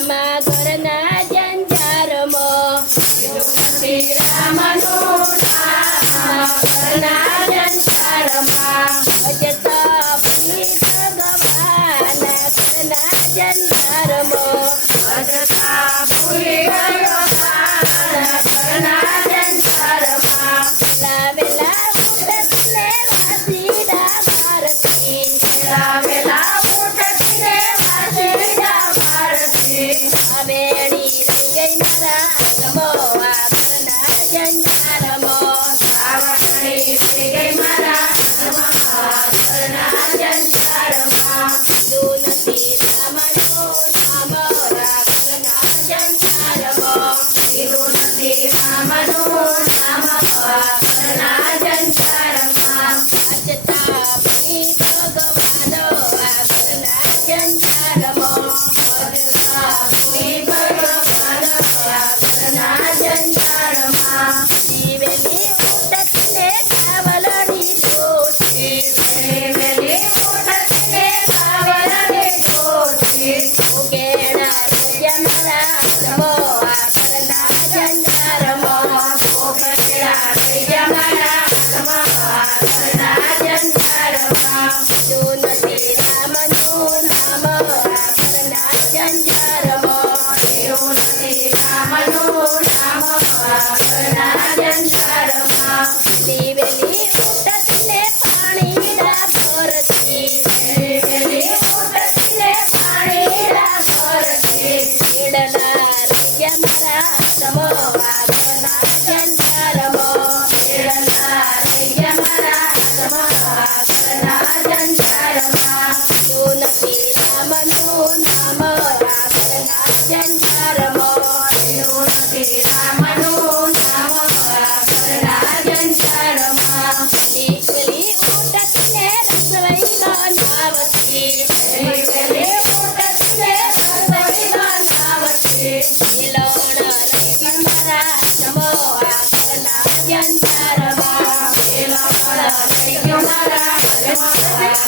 આમાં ઘરના જંજારમાં રામનું નામ ઘરના જંજારમાં ભજતા ભૂલી ભગવાન ઘરના જંજારમાં ભજતા ભૂલી ભગવાન ઘરના જંજારમાં લાવેલા ઉઠતને વાસીડા ભારતી લાવેલા ઉઠતને વાસીડા ભારતી આવેણી રહી ગઈ મારા સમોવા ઘરના જંજારમાં આવણી થઈ ગઈ મારા ઘરના જંજારમાં કીધું નથી રામનું નામ ઘરના જંજારમાં કીધું નથી રામનું નામ ઘરના જંજારમાં ભજતા ભૂલી ભગવાન ઘરના જંજારમાં ભજતા ભૂલી ભગવાન ઘરના જંજારમાં જીવેલી ઉઠતને કાવલડી જોતી વેલી ઉઠતને કાવલને જોતી ઉગેણા રહ્યા મારા સમોવા ઘરના જંજારમાં ઓગળ્યા થઈ ગયા મારા ઘરના જંજારમાં કીધું નથી રામનું નામ ઘરના જંજારમાં કીધું નથી રામનું નામ ઘરના જંજારમાં જીવેલી ઉઠતને પાણીડા ભરતી વેલી ઉઠતને પાણીડા ભરતી એડલા રહ્યા મારા સમોવા ઘરના જંજારમાં વેળના થઈ ગયા મારા ઘરના જંજારમાં કીધું નથી રામનું નામ ઘરના જંજારમાં કીધું નથી રામનું નામ ઘરના જંજારમાં નીકળી ઉઠતને રસવઈલો નાવતી વેલી ઉઠતને રસોઈમાં નાવતી મિલણ રહ્યા મારા સમોવા ઘરના જંજારમાં વેલણ થઈ ગયો મારા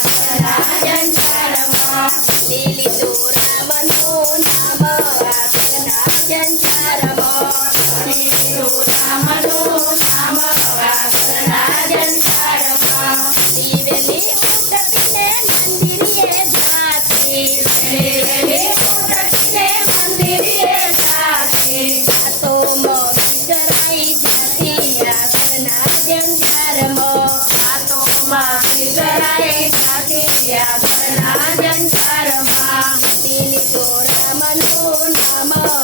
ઘરના જંજારમાં લીધું રામનું નામ ઘરના જંજારમાં કીધું રામનું નામ ઘરના જંજારમાં દીવેલી ઉઠતને મંદિરે જાતી વેલી ઉઠતને મંદિરે જાતી તો વિસરાઈ જતી ઘરના જંજારમાં આતોમાં વિસરાઈ જાતી ઘરના જંજારમાં લીધું રામનું નામ